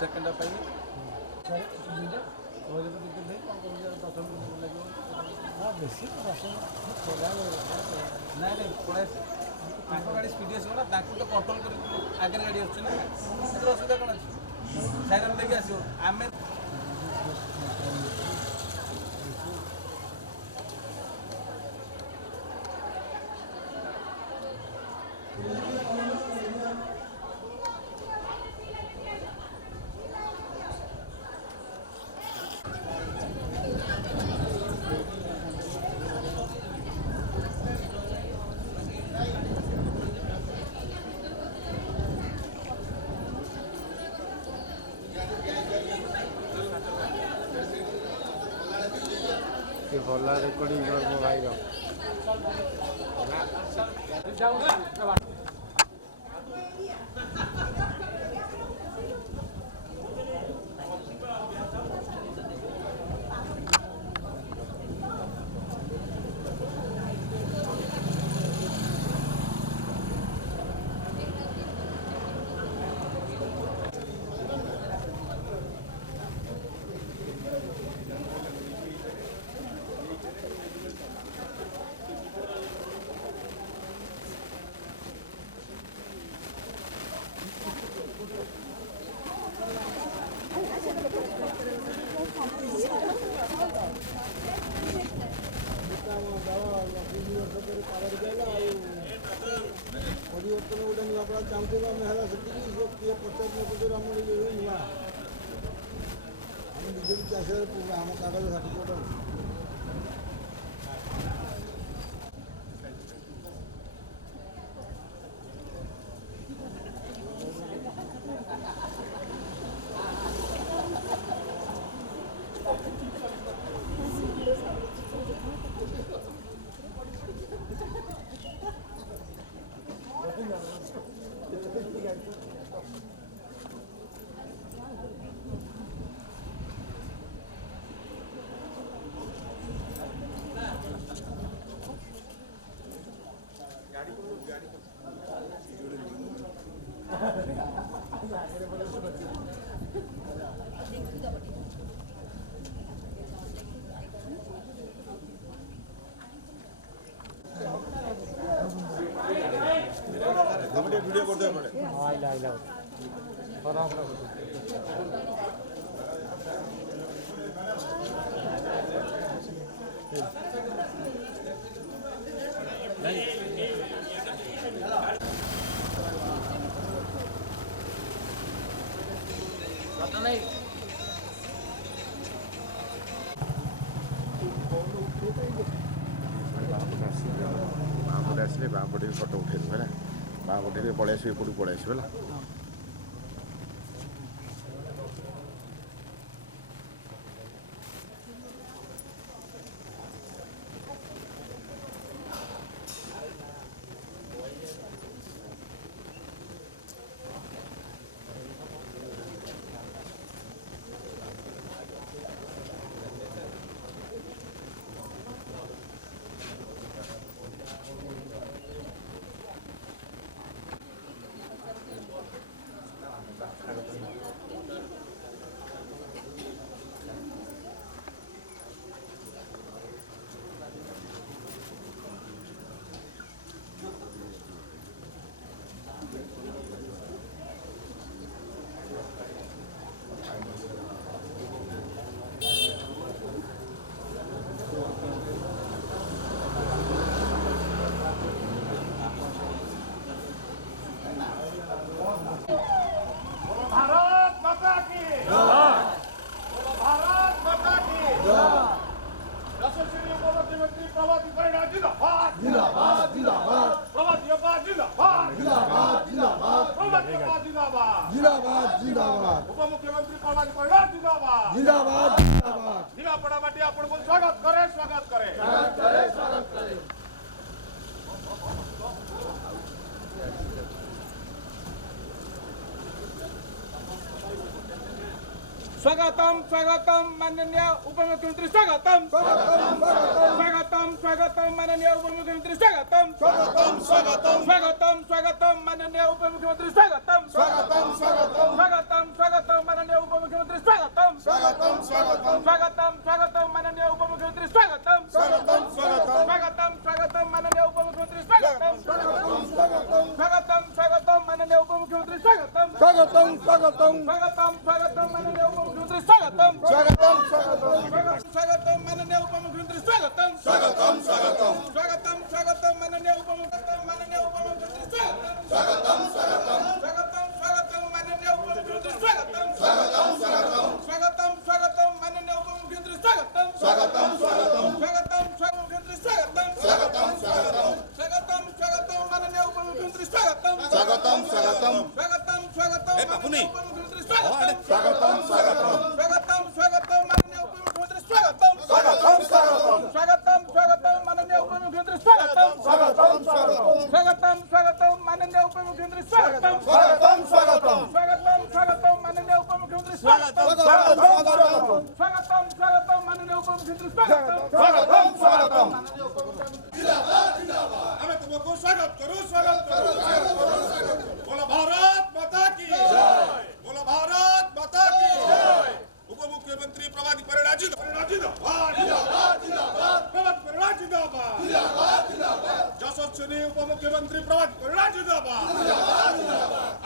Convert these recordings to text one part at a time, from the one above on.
Second बेसी ना गाड़ी स्पीड आसो ना तो कंट्रोल कर आगे गाड़ी आसुच्छे असुविधा कौन अच्छी साइरन देखिए आसो आम भला रेकर्डिंग कर भाई परिवर्तन गोटे नुआ चाहते आम है किए पचास लोक आम नुआ आम बीजेपी चाषे आम कागज सर्टिफिकेट वीडियो करते आसले बापटे फटो उठे है बापटे पलि आस एपटू पलि आस उपमुख्यमंत्री प्रभात परिड़ा जिंदाबाद जिंदाबाद जिंदाबाद निमापड़ा माटी आपको स्वागत करे स्वागत करे स्वागत करे स्वागतम स्वागतम माननीय उपमुख्यमंत्री स्वागतम स्वागतम स्वागतम माननीय उपमुख्यमंत्री स्वागतम स्वागतम स्वागतम माननीय उपमुख्यमंत्री स्वागतम स्वागतम स्वागतम माननीय उपमुख्यमंत्री स्वागतम स्वागतम माननीय उपमुख्यमंत्री स्वागतम स्वागतम माननीय उपमुख्यमंत्री स्वागतम स्वागतम माननीय उपमुख्यमंत्री स्वागतम स्वागतम स्वागतम माननीय उपमुख्यमंत्री स्वागतम स्वागतम स्वागतम माननीय उपमुख्यमंत्री स्वागतम स्वागतम स्वागतम माननीय उपमुख्यमंत्री स्वागतम स्वागतम माननीय उपमुख्यमंत्री स्वागतम स्वागतम माननीय उपमुख्यमंत्री स्वागतम स्वागतम मुख्यमंत्री स्वागतम स्वागतम माननीय उपमुख्यमंत्री स्वागतम स्वागतम माननीय उपमुख्यमंत्री स्वागतम स्वागतम स्वागतम माननीय उपमुख्यमंत्री स्वागतम स्वागतम माननीय उपमुख्यमंत्री स्वागतम स्वागतम माननीय उपमुख्यमंत्री स्वागतम स्वागतम माननीय उपमुख्यमंत्री स्वागतम स्वागतम माननीय उपमुख्यमंत्री स्वागतम हमें तुमको स्वागत करूं बोलो भारत माता की बोलो भारत माता की उपमुख्यमंत्री प्रभाती परिडा जिंदाबाद प्रभाती परिडा जिंदाबाद यशस्वी उपमुख्यमंत्री प्रभाती परिडा जिंदाबाद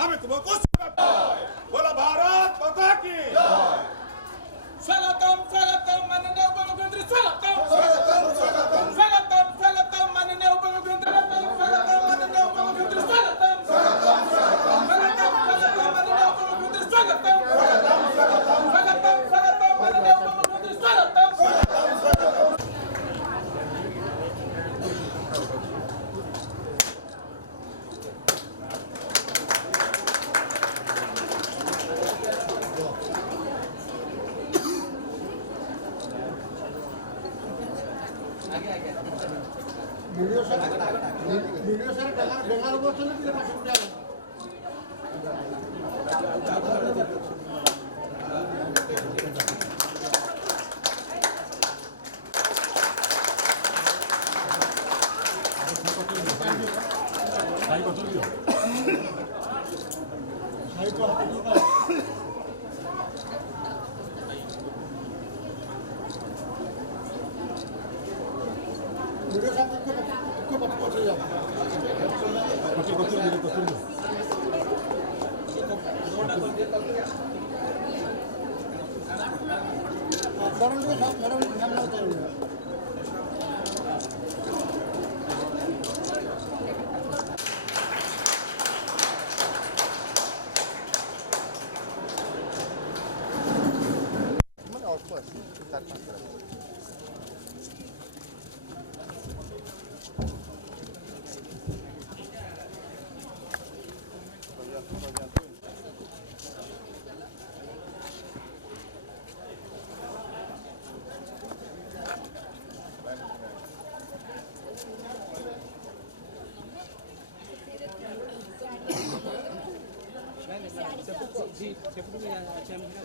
हमें तुमको स्वागत बोलो भारत माता की स्वागतम माननीय उपमुख्यमंत्री स्वागतम स्वागतम माननीय उपमुख्यमंत्री स्वागतम माननीय उपमुख्यमंत्री स्वागतम माननीय उपमुख्यमंत्री स्वागतम माननीय उपमुख्यमंत्री स्वागतम वीडियो सर डंगाल बोलतो ना तिला पाठवून द्या वीडियो सर को पटको जाओ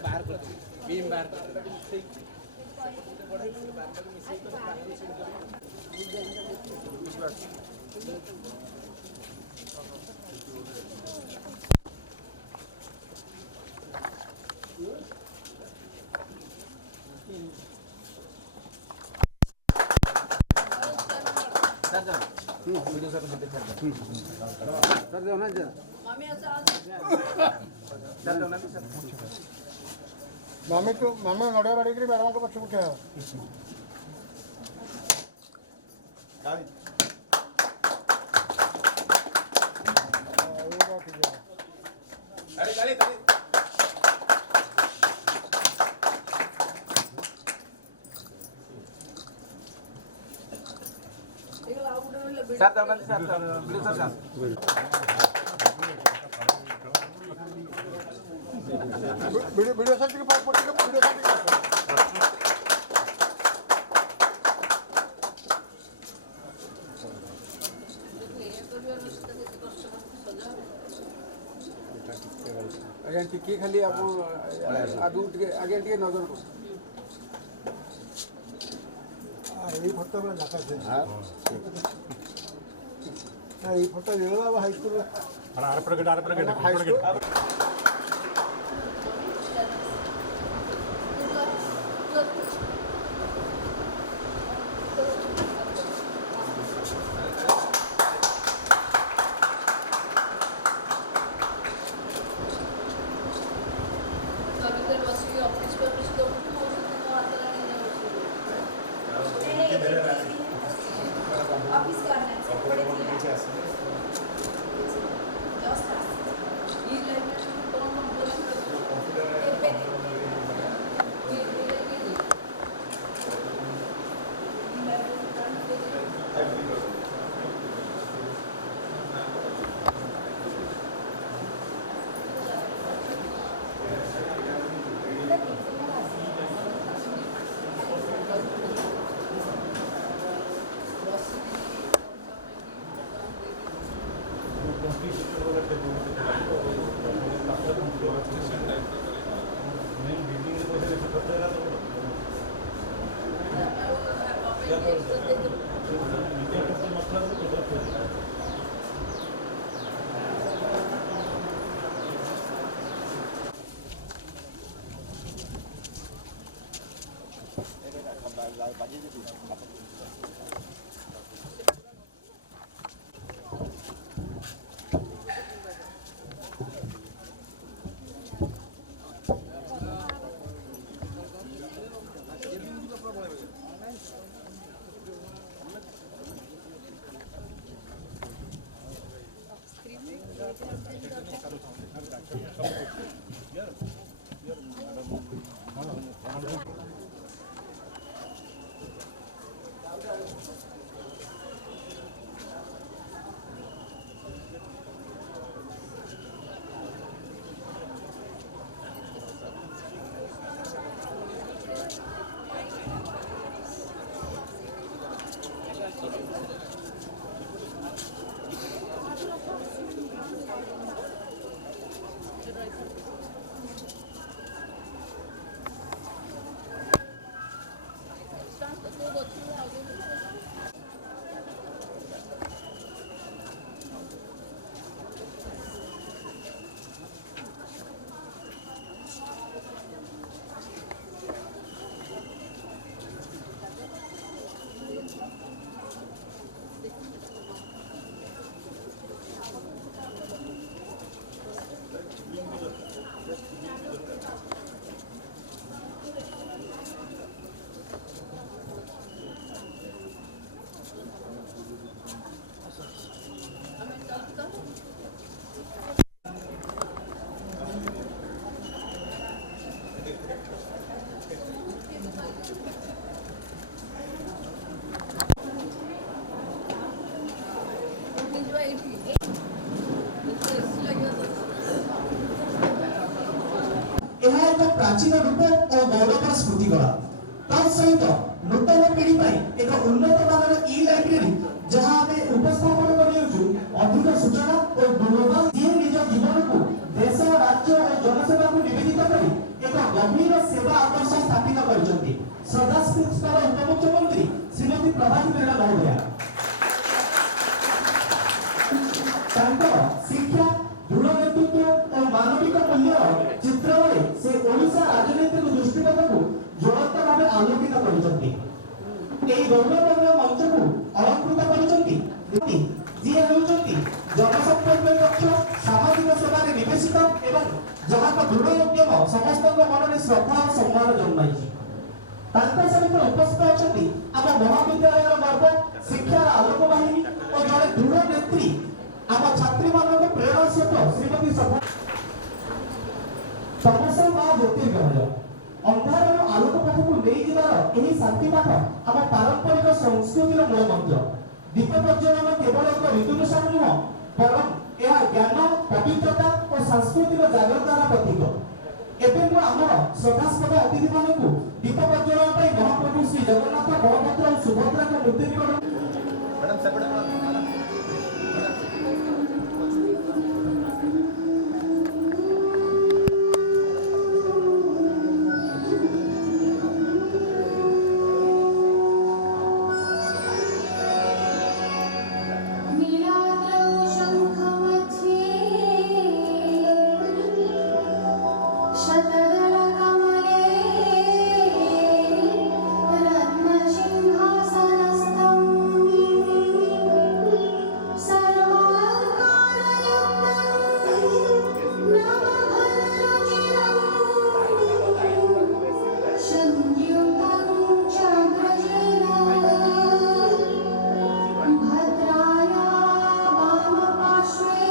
बाहर कर बीम बाहर कर वीडियो सर सर देव ना मामी तो मामा नड़िया बाड़ी करी मैडम को पछू उठे सर देव ना sir video sir video sir के पास पट्टी का वीडियो सर के ଆଜ୍ଞା ଟିକେ ଖାଲି ଆପଣ ଆଗକୁ ଟିକେ ଆଜ୍ଞା ଟିକେ ନଜର କରୁ। এই ফটো আমরা দেখাচ্ছি এই ফটো যেগুলো high school high school office करना है बड़े जस्ट ये लाइब्रेरी कौन ଏହା ଏକ ପ୍ରାଚୀନ ରୂପ ଓ ଗୌରବର ସ୍ମୃତିକଳା ତା ସହିତ ନୂତନ ପିଢ଼ି ପାଇଁ ଏକ ଉନ୍ନତ ମାନର ଇ ଲାଇବ୍ରେରୀ ଯାହା ଆମେ ଉପସ୍ଥାପନ କରିଅଛୁ ଅଧିକ ସୂଚନା ଓ ଗୁଣବତ୍ତା ଯିଏ ନିଜ ଜୀବନକୁ ଦେଶ ରାଜ୍ୟ ଓ ଜନସେବାକୁ ନିବେଦିତ କରି ଏକ ଗଭୀର ସେବା ଆଦର୍ଶ ସ୍ଥାପିତ କରିଛନ୍ତି ଶ୍ରଦ୍ଧାସ୍ପଦ ଉପମୁଖ୍ୟମନ୍ତ୍ରୀ ଶ୍ରୀମତୀ ପ୍ରଭାତୀ ପରିଡ଼ା ମହୋଦୟା ତାଙ୍କର ଶିକ୍ଷା ଦୃଢ଼ ନେତୃତ୍ୱ ଓ ମାନବିକ ମୂଲ୍ୟର ଚିତ୍ରରେ ସେ ଓଡ଼ିଶା ରାଜନୈତିକ ଦୃଷ୍ଟିପଥକୁ ଜ୍ୱଳନ୍ତ ଭାବେ ଆଲୋକିତ କରିଛନ୍ତି ଏହି ଗୌରବମୟ ମଞ୍ଚକୁ ଅଳଙ୍କୃତ କରିଛନ୍ତି ଯିଏ ହେଉଛନ୍ତି ଜନସମ୍ପର୍କ ଦକ୍ଷ ସାମାଜିକ ସେବାରେ ନିବେଶିତ ଏବଂ ଯାହାଙ୍କ ଦୃଢ଼ ଉଦ୍ୟମ ସମସ୍ତଙ୍କ ମନରେ ଶ୍ରଦ୍ଧା ଓ ସମ୍ମାନ ଜନ୍ମାଇଛି ତାଙ୍କ ସହିତ ଉପସ୍ଥିତ ଅଛନ୍ତି ଆମ ମହାବିଦ୍ୟାଳୟର ଗର୍ବ ଶିକ୍ଷାର ଆଲୋକ ବାହିନୀ ଓ ଜଣେ ଦୃଢ଼ ନେତ୍ରୀ ଆମ ଛାତ୍ରୀମାନଙ୍କ ପ୍ରେରଣା ସ୍ରୋତ ଶ୍ରୀମତୀ ତମସ ମା ଜ୍ୟୋତିର୍ଗମୟ ଅନ୍ଧାରରୁ ଆଲୋକ ପାଖକୁ ନେଇଯିବାର ଏହି ଶାନ୍ତି ପାଠ ଆମ ପାରମ୍ପରିକ ସଂସ୍କୃତିର ମୂଳ ମନ୍ତ୍ର ଦୀପ ପ୍ରଜ୍ୱଳନ କେବଳ ଏକ ଋତୁନୁସାର ନୁହଁ ବରଂ ଏହା ଜ୍ଞାନ ପବିତ୍ରତା ଓ ସାଂସ୍କୃତିକ ଜାଗରତାର ପ୍ରତୀକ ଏବେ ମୁଁ ଆମର ଶ୍ରଦ୍ଧାସ୍ପଦ ଅତିଥିମାନଙ୍କୁ ଦୀପ ପ୍ରଜ୍ୱଳନ ପାଇଁ ମହାପ୍ରଭୁ ଶ୍ରୀ ଜଗନ୍ନାଥ ବଳଭଦ୍ର ଓ ସୁଭଦ୍ରାଙ୍କ ମୂର୍ତ୍ତି ନିକଟକୁ शतदलकमले रत्नसिंहासनस्थं सर्वालङ्कारयुक्तं नवघनरुचिरं संयुक्तं चाग्रजेन भद्राया वामपार्श्वे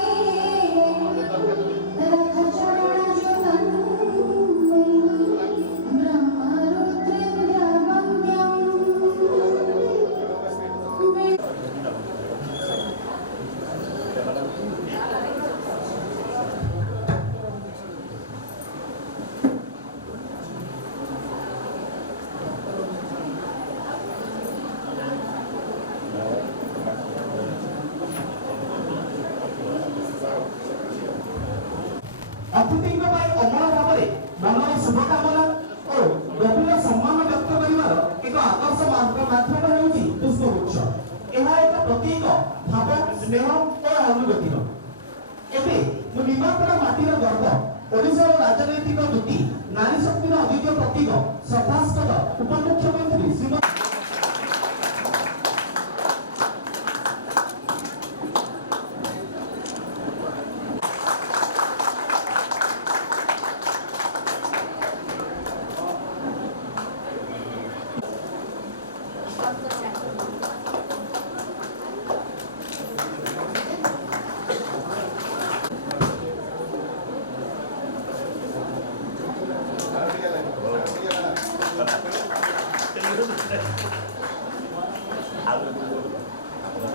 रथचरणयुतं ଅତିଥିଙ୍କ ପାଇଁ ଅମଳ ଭାବରେ ମନର ଶୁଭକାମନା ଓ ଗଭୀର ସମ୍ମାନ ବ୍ୟକ୍ତ କରିବାର ଏକ ଆଦର୍ଶ ମାଧ୍ୟମ ହେଉଛି ପୁଷ୍ପଗୁଚ୍ଛ। ଏହା ଏକ ପ୍ରତୀକ ଭାବ ସ୍ନେହ ଓ ଅନୁଭୂତିର। ଏବେ ମୁଁ ନିମାପଡ଼ା ମାଟିର ଗର୍ବ ଓଡ଼ିଶାର ରାଜନୈତିକ ଦୂତି ନାରୀ ଶକ୍ତିର ଅଦ୍ୱିତୀୟ ପ୍ରତୀକ ଶ୍ରଦ୍ଧାସ୍ପଦ ଉପମୁଖ୍ୟମନ୍ତ୍ରୀ ଶ୍ରୀମତୀ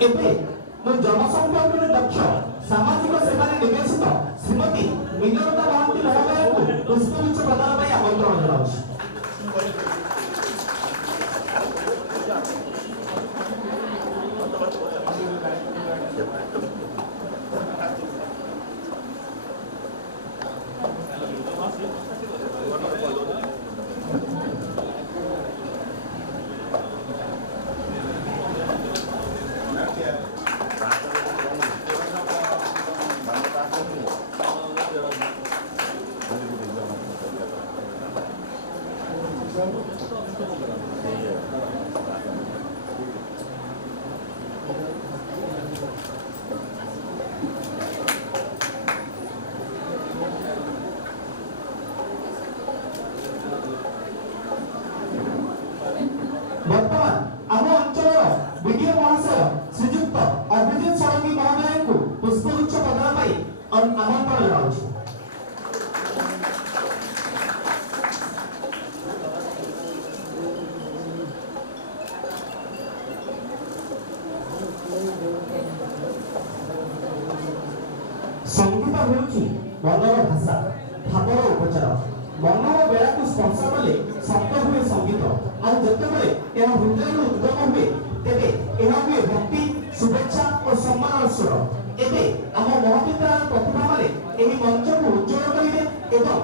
ଏବେ ମୁଁ ଜନସମ୍ପର୍କରେ ଦକ୍ଷ ସାମାଜିକ ସେବାରେ ନିବେଶିତ ଶ୍ରୀମତୀ ମିନରତା ମହାନ୍ତି ମହୋଦୟଙ୍କୁ ପୁଷ୍ପଗୁଚ୍ଛ ପ୍ରଦାନ ପାଇଁ ଆମନ୍ତ୍ରଣ ଜଣାଉଛି। ବର୍ତ୍ତମାନ ଆମ ଅଞ୍ଚଳର ବିଡିଓ ମହାଶୟ ଶ୍ରୀଯୁକ୍ତ ଅଭିଜିତ ଷଡ଼ଙ୍ଗୀ ମହୋଦୟଙ୍କୁ ପୁଷ୍ପଗୁଚ୍ଛ ପ୍ରଦାନ ପାଇଁ ଆମନ୍ତ୍ରଣ ଜଣାଉଛି। ସଙ୍ଗୀତ ହେଉଛି ମନର ଭାଷା ଭାବର ଉପଚାର। ମନର ବେଳାକୁ ସ୍ପର୍ଶ କଲେ ଶବ୍ଦ ହୁଏ ସଙ୍ଗୀତ ଆଉ ଯେତେବେଳେ ଏହା ହୃଦୟରୁ ଉଦ୍ଗମ ହୁଏ ତେବେ ଏହା ହୁଏ ଭକ୍ତି शुभेच्छा और सम्मान स्वर एबे आम महाविद्यालय प्रतिभा माने एही मंच को उज्जवल करिवे एवं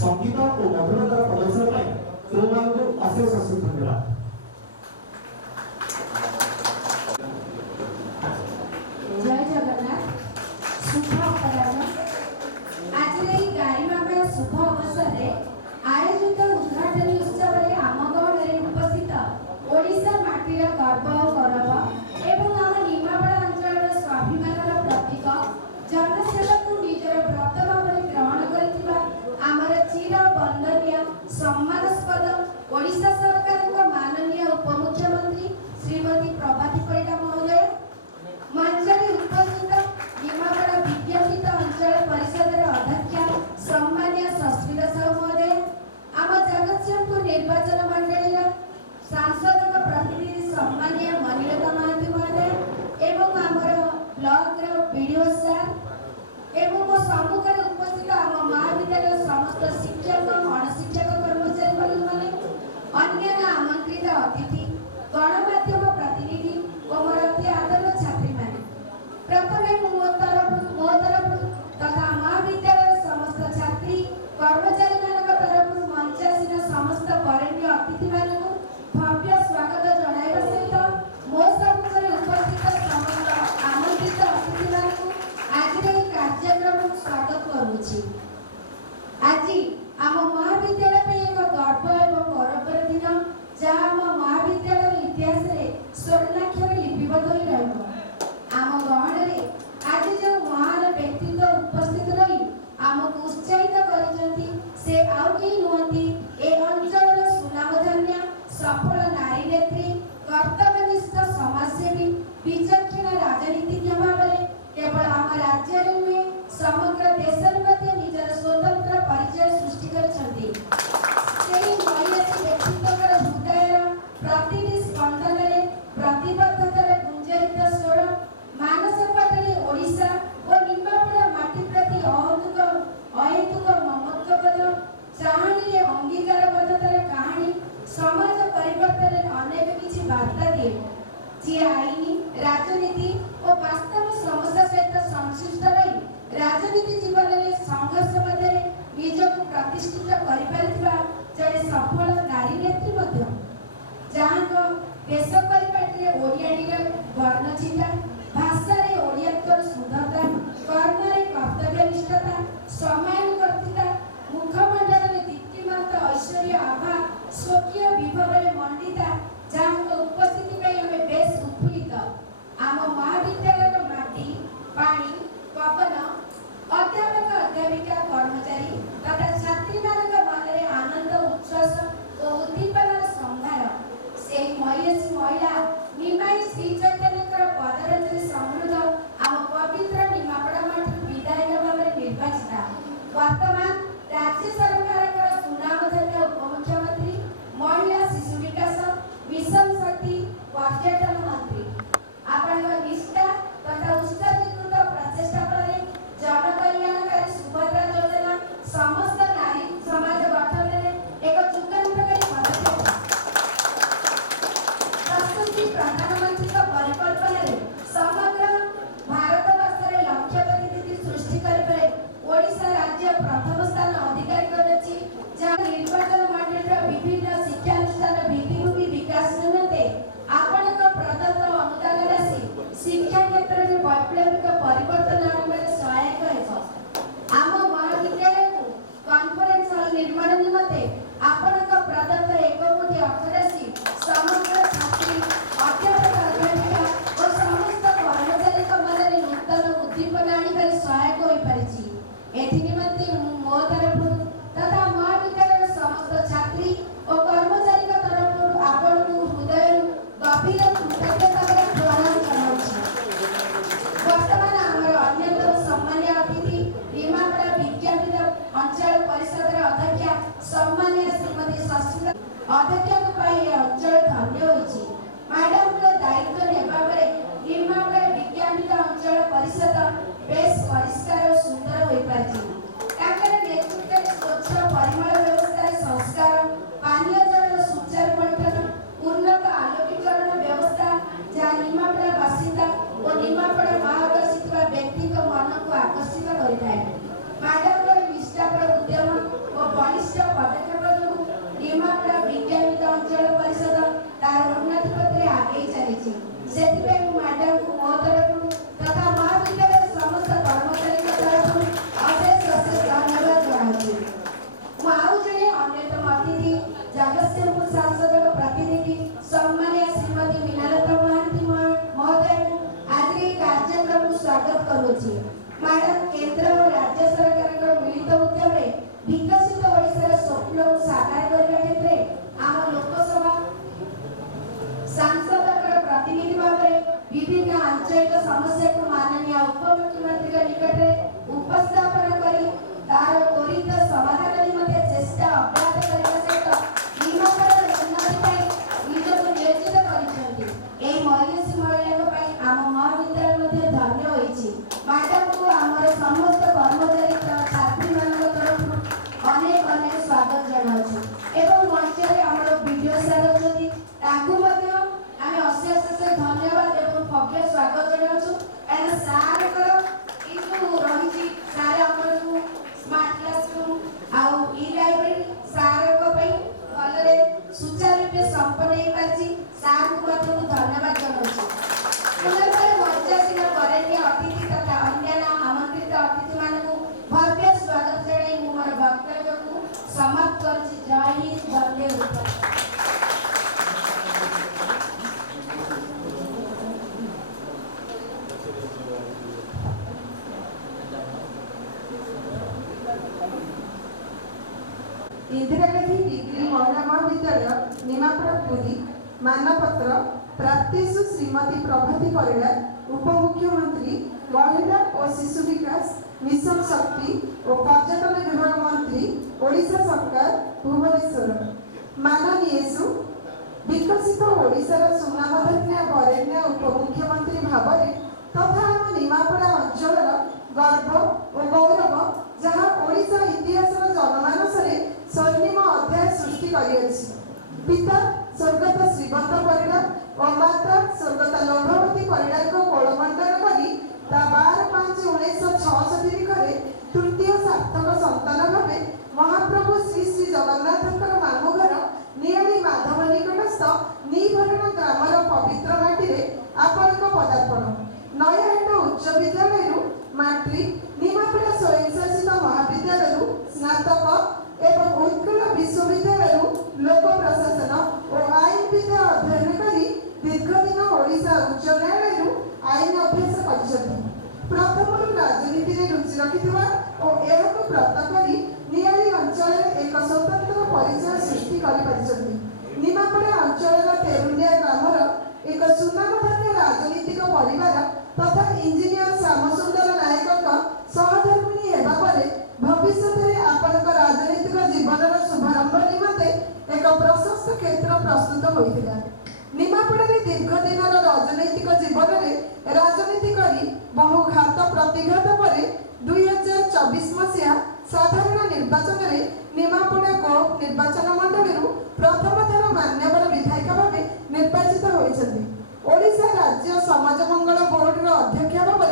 संगीत और मधुरतार प्रदर्शन में तुमମାନଙ୍କୁ ଅଶେଷ ଅଶେଷ ଧନ୍ୟବାଦ। जय जगन्नाथ शुभ अपराह्न आज गारिमामय शुभ अवसर आयोजित उद्घाटन उत्सव में आम गहणे उपस्थित ओडिशा माटीर गर्व और गौरव एवं आम निमापड़ा अंचल स्वाभिमान प्रतीक जनसेवा को निजर व्रत भाव ग्रहण कर आमर चिर वंदनीय सम्मानस्पद ओडिशा सरकार माननीय उपमुख्यमंत्री श्रीमती प्रभाती परिडा महोदय मंचरे उपस्थित निमापड़ा विज्ञापित अंचल परिषद अध्यक्षा सम्मान्य सस्मिता साहू महोदय आम जगतसिंहपुर निर्वाचन मंडल सांसद प्रतिनिधि सम्मान्य मणिलता महांती महोदय एवं आमर ब्लॉक वीडियो सार एवं मो सम्मुखें उपस्थित आम महाविद्यालय समस्त शिक्षक अणशिक्षक कर्मचारी बंधु माने अन्य आमंत्रित अतिथि गणमाध्यम प्रतिनिधि और मोर अति आदर छात्री माने प्रथमे मो तरफ तथा महाविद्यालय समस्त छात्री कर्मचारी मानक तरफ मंचासीन समस्त वरेण्य अतिथि मानक भव्य स्वागत जणाइबा सहित मो सम्मुखें उपस्थित समस्त आमंत्रित अतिथि मानक आज कार्यक्रम स्वागत करुछि। आज आम महाविद्यालय पे एक गर्व एवं गौरवर दिन जहाँ आम महाविद्यालय इतिहास में स्वर्णाक्षर लिपिबद्ध हो रहिबो। आम गहणे आज जो महान व्यक्तित्व उपस्थित रही आमको उत्साहित करिसेंती से आउ केही नुहंती ए अंचलर सुनामधन्य सफल नारी नेत्री कर्तव्यनिष्ठ समाजसेवी विचक्षण राजनीतिज्ञ भाव केवल आम राज्य नुहे समग्र देश मध्य निजर स्वतंत्र परिचय सृष्टि करछंती। सेही महिलासी व्यक्तित्वर हृदय प्रतिनिधि स्पंदन रे प्रतिबद्धतार गुंजरित स्वर मानस पटले ओडिशा और निमापड़ा माटी प्रति अहेतुक ममत्वबोध चाहणी अंगीकारबद्धतार कहानी समाज परिवर्तन अनेक किछि वार्ता दिए जी आईनी राजनीति और वास्तव समस्या सहित संश्लिष्ट रही राजनीति जीवन में संघर्ष मध्य निजक प्रतिष्ठित करिपारिथिबा जड़े सफल नारी नेत्री मध्य जहाँ देश परिपाटी ओडियाटीर वर्णचिता भाषा रे ओडियात्वर सुंदरता कर्म रे कर्तव्यनिष्ठता समयानुवर्तिता मुखमंडल रे दीप्तिमंत ऐश्वर्य आभा स्वकीय विभव रे मंडिता जहाँ उपस्थिति पे हमें बेस उत्फुल्लित आम महाविद्यालय माटी पानी पवन अध्यापक अध्यापिका कर्मचारी तथा छात्री मानक मनरे आनंद उच्छ्वास और उद्दीपनार संभार से महिला निमाई श्री चैतन्य पदरंजली समृद्ध आम पवित्र निमापड़ा मठ विधायक भाव निर्वाचित वर्तमान राज्य सरकार सुनामधन्य उपमुख्यमंत्री এই ଅଞ୍ଚଳ ଧନ୍ୟ ହୋଇଛି। ମ୍ୟାଡାମଙ୍କ ଦାୟିତ୍ୱ ନେବା ପରେ ନିମାପଡ଼ା ବିଜ୍ଞାନିକ ଅଞ୍ଚଳ ପରିଷଦ ବେଶ ପରିଷ୍କାର ଓ ସୁନ୍ଦର ହୋଇପାରିଛି। ତାଙ୍କର ନେତୃତ୍ୱରେ ସ୍ୱଚ୍ଛ ପରିମଳ ବ୍ୟବସ୍ଥାରେ ସଂସ୍କାର, ପାନୀୟ ଜଳର ସୁଚାରୁ ବଣ୍ଟନ, ଉନ୍ନତ ଆଲୋକୀକରଣ ବ୍ୟବସ୍ଥା ଯାହା ନିମାପଡ଼ା ବାସିନ୍ଦା ଓ ନିମାପଡ଼ା ମହାବାସୀ ଥିବା ବ୍ୟକ୍ତିଙ୍କ ମନକୁ ଆକର୍ଷିତ କରିଥାଏ। ମ୍ୟାଡାମଙ୍କର ନିଷ୍ଠାପର ଉଦ୍ୟମ ଓ ବଳିଷ୍ଠ ପଦକ୍ଷେପ ଯୋଗୁଁ ନିମାପଡ଼ା ବିଜ୍ଞାନିକ ଅଞ୍ଚଳ ପରିଷଦ ତାର ଉନ୍ନତି ପଥରେ ଆଗେଇ ଚାଲିଛି। ସେଥିପାଇଁ ମୁଁ ମ୍ୟାଡାମଙ୍କୁ ମୋ ତରଫରୁ ତଥା ମହାବିଦ୍ୟାଳୟର ସମସ୍ତ କର୍ମଚାରୀଙ୍କ ତରଫରୁ ଅଶେଷ ଧନ୍ୟବାଦ ଜଣାଉଛି। ମୁଁ ଆଉ ଜଣେ ଅନ୍ୟତମ ଅତିଥି ଜଗତସିଂହପୁର ସାଂସଦର ପ୍ରତିନିଧି ସମ୍ମାନିତ ଶ୍ରୀମତୀ ମିନାଲତା ମହାନ୍ତି ମହୋଦୟଙ୍କୁ ଆଜି ଏହି କାର୍ଯ୍ୟକ୍ରମକୁ ସ୍ୱାଗତ କରୁଅଛି। ମ୍ୟାଡାମ କେନ୍ଦ୍ର ଓ ରାଜ୍ୟ ସରକାରଙ୍କ ମିଳିତ ଉଦ୍ୟମରେ ବିକଶିତ ଓଡ଼ିଶାର ସ୍ୱପ୍ନକୁ ସାକାର କରିବା କ୍ଷେତ୍ରରେ ଆମ ଲୋକସଭା ସାଂସଦଙ୍କର ପ୍ରତିନିଧି ଭାବରେ ବିଭିନ୍ନ ଆଞ୍ଚଳିକ ସମସ୍ୟାକୁ ମାନନୀୟ ଉପମୁଖ୍ୟମନ୍ତ୍ରୀଙ୍କ ନିକଟରେ ଉପସ୍ଥାପନ କରି ତାର ତ୍ୱରିତ ସମାଧାନ ନିମନ୍ତେ ଚେଷ୍ଟା ଅବ୍ୟାହତ କରିବା ସହିତ ନିମାପଡ଼ାର ଉନ୍ନତି ପାଇଁ ନିଜକୁ ନିୟୋଜିତ କରିଛନ୍ତି। ଏହି ମହିୟସୀ ମହିଳାଙ୍କ ପାଇଁ ଆମ ମହାବିଦ୍ୟାଳୟ ମଧ୍ୟ ଧନ୍ୟ ହୋଇଛି। ମ୍ୟାଡାମଙ୍କୁ ଆମର ସମସ୍ତ କର୍ମଚାରୀ ଛାତ୍ରୀମାନଙ୍କ ତରଫରୁ ଅନେକ ଅନେକ ସ୍ୱାଗତ ଜଣାଉଛୁ ଏବଂ ମଞ୍ଚରେ ଆମର ଭିଡ଼ିଓ ସାର୍ ଅଛନ୍ତି ତାଙ୍କୁ ମଧ୍ୟ ଆମେ ଅଶେଷ ଧନ୍ୟବାଦ ଏବଂ ଭବ୍ୟ ସ୍ୱାଗତ ଜଣାଉଛୁ। କାରଣ ସାର୍ଙ୍କର ଏଇ ଯେଉଁ ରହିଛି ସାର୍ ଆମର ଯେଉଁ ସ୍ମାର୍ଟ କ୍ଲାସରୁମ୍ ଆଉ ଇ ଲାଇବ୍ରେରୀ ସାର୍ଙ୍କ ପାଇଁ ଭଲରେ ସୁଚାରୁ ରୂପେ ସମ୍ପନ୍ନ ହେଇପାରିଛି। ସାର୍ଙ୍କୁ ମଧ୍ୟ ମୁଁ ଧନ୍ୟବାଦ ଜଣାଉଛି। ପୁନର୍ବାର ମଞ୍ଚାସୀନ ବରେଣ୍ୟ ଅତିଥି ତଥା ଅନ୍ୟାନ୍ୟ ଆମନ୍ତ୍ରିତ ଅତିଥିମାନଙ୍କୁ ଭବ୍ୟ ସ୍ୱାଗତ ଜଣାଇ ମୁଁ ମୋର ବକ୍ତବ୍ୟକୁ ସମାପ୍ତ କରୁଛି। ଜୟ ହିନ୍ଦ, ବନ୍ଦେ ଉତ୍କଳ। इंदिरा गांधी डिग्री महिला महाविद्यालय निमापड़ा पुरी मानपत्र प्राप्तेषु श्रीमती प्रभाती परिड़ा उपमुख्यमंत्री महिला और शिशु विकास मिशन शक्ति और पर्यटन विभाग मंत्री ओडिशा सरकार भुवनेश्वर माननीयेषु विकसित ओडिशार सुनामधन्य वरेण्य उपमुख्यमंत्री भाव तथा आम निमापड़ा अंचल गर्व और गौरव जहाँ ओडिशा इतिहास जनमानस स्वर्णिम अध्याय सृष्टि करिअछि। पिता स्वर्गत श्रीमंत परिड़ा और माता स्वर्गत लौभवती परिड़ा को कोलमंडन करी 12/5/1966 तारिखरे तृतीय सार्थक संतान भावे महाप्रभु श्री श्री जगन्नाथंकर मामू घर नियाली माधव निकटस्थ निभरण ग्रामर पवित्र माटी आपणक पदार्पण नयाहाट उच्च विद्यालय मैट्रिक निमापड़ा स्वयंशासित महाविद्यालय स्नातक एवं उत्कल विश्वविद्यालय लोक प्रशासन और आईन विद्या अध्ययन करी दीर्घदिन ओडिशा उच्च न्यायालय आईन अभ्यास करछथि। प्रथम राजनीति में रुचि रखिथिबा और एहाको प्राप्त करी नियाली अंचल एक स्वतंत्र परिचय सृष्टि करि परिछथि। निमापड़ा अंचल तेरुंडिया ग्रामर एक सुनामधन्य राजनीतिक परिवार तथा इंजीनियर श्यामसुंदर नायक सहधर्मिणी हेबा परे भविष्य में आपनक राजनीतिक जीवन शुभारंभ निमंते एक प्रशस्त क्षेत्र प्रस्तुत होइतिला। निमापड़ा दीर्घ दिन राजनैतिक जीवन में राजनीति करी बहु घात प्रतिघात पर 2024 मसीहा साधारण निर्वाचन में निमापड़ा गोप निर्वाचन मंडली प्रथम थर मान्यवर विधायिका भाव निर्वाचित होइछथि। ओडिशा राज्य समाज मंगल बोर्ड अध्यक्ष भाव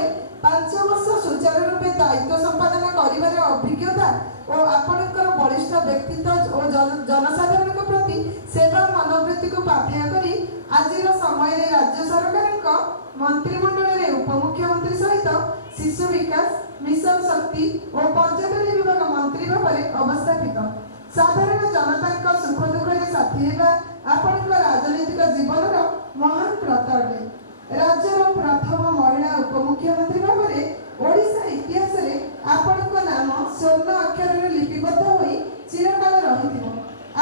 5 वर्ष सुचारू रूपे दायित्व संपादन करिबार अभिज्ञता और आपणकर बलिष्ठ व्यक्तित्व और जनसाधारण प्रति सेवा मनोवृत्ति को पाथेय करी आज समय राज्य सरकार मंत्रिमंडल उपमुख्यमंत्री सहित शिशु विकास मिशन शक्ति और पर्यटन विभाग मंत्री भाव अवस्थापित साधारण जनता सुख दुख साथी होगा आपणकर राजनीतिक जीवन महान व्रत अटे। राज्यर प्रथम महिला उपमुख्यमंत्री भाव ओडिशा इतिहास रे आपणक नाम स्वर्ण अक्षर लिपिबद्ध होई चिरकाल रहिथिब।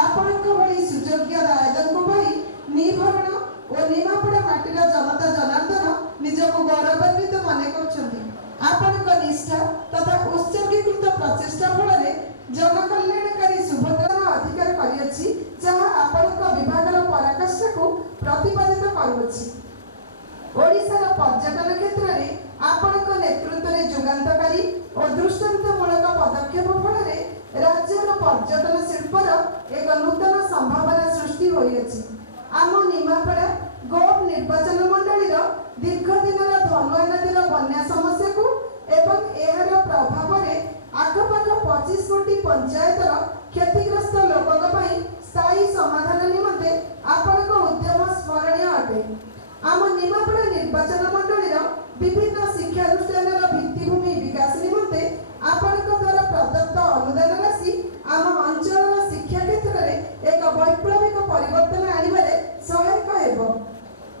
आपणक भली सुयोग्य दायजनको पाई निभरण और निमापड़ा माटीर जनता जनार्दन निजको गौरवान्वित मने करछन्ति। आपणक निष्ठा तथा उत्सर्गीकृत प्रचेष्टा फल जनकल्याणकारी सुभद्रा अधिकार करिअछि जहाँ आपणक विभागर ପ୍ରତିପାଦିତ କରୁଅଛି। ଓଡ଼ିଶାର ପର୍ଯ୍ୟଟନ କ୍ଷେତ୍ରରେ ଆପଣଙ୍କ ନେତୃତ୍ୱରେ ଯୁଗାନ୍ତକାରୀ ଓ ଦୃଷ୍ଟାନ୍ତମୂଳକ ପଦକ୍ଷେପ ଫଳରେ ରାଜ୍ୟର ପର୍ଯ୍ୟଟନ ଶିଳ୍ପର ଏକ ନୂତନ ସମ୍ଭାବନା ସୃଷ୍ଟି ହୋଇଅଛି। ଆମ ନିମାପଡ଼ା ଗୋପ ନିର୍ବାଚନ ମଣ୍ଡଳୀର ଦୀର୍ଘ ଦିନର ଧନୁଆ ନଦୀର ବନ୍ୟା ସମସ୍ୟାକୁ ଏବଂ ଏହାର ପ୍ରଭାବରେ ଆଖପାଖ 25 କୋଟି ପଞ୍ଚାୟତର କ୍ଷତିଗ୍ରସ୍ତ ଲୋକଙ୍କ ପାଇଁ ସ୍ଥାୟୀ ସମାଧାନ ନିମନ୍ତେ ଆପଣଙ୍କ ଉଦ୍ୟମ ସ୍ମରଣୀୟ ଅଟେ। ଆମ ନିମାପଡ଼ା ନିର୍ବାଚନ ମଣ୍ଡଳୀର ବିଭିନ୍ନ ଶିକ୍ଷାନୁଷ୍ଠାନର ଭିତ୍ତିଭୂମି ବିକାଶ ନିମନ୍ତେ ଆପଣଙ୍କ ଦ୍ୱାରା ପ୍ରଦତ୍ତ ଅନୁଦାନ ରାଶି ଆମ ଅଞ୍ଚଳର ଶିକ୍ଷା କ୍ଷେତ୍ରରେ ଏକ ବୈପ୍ଳବିକ ପରିବର୍ତ୍ତନ ଆଣିବାରେ ସହାୟକ ହେବ।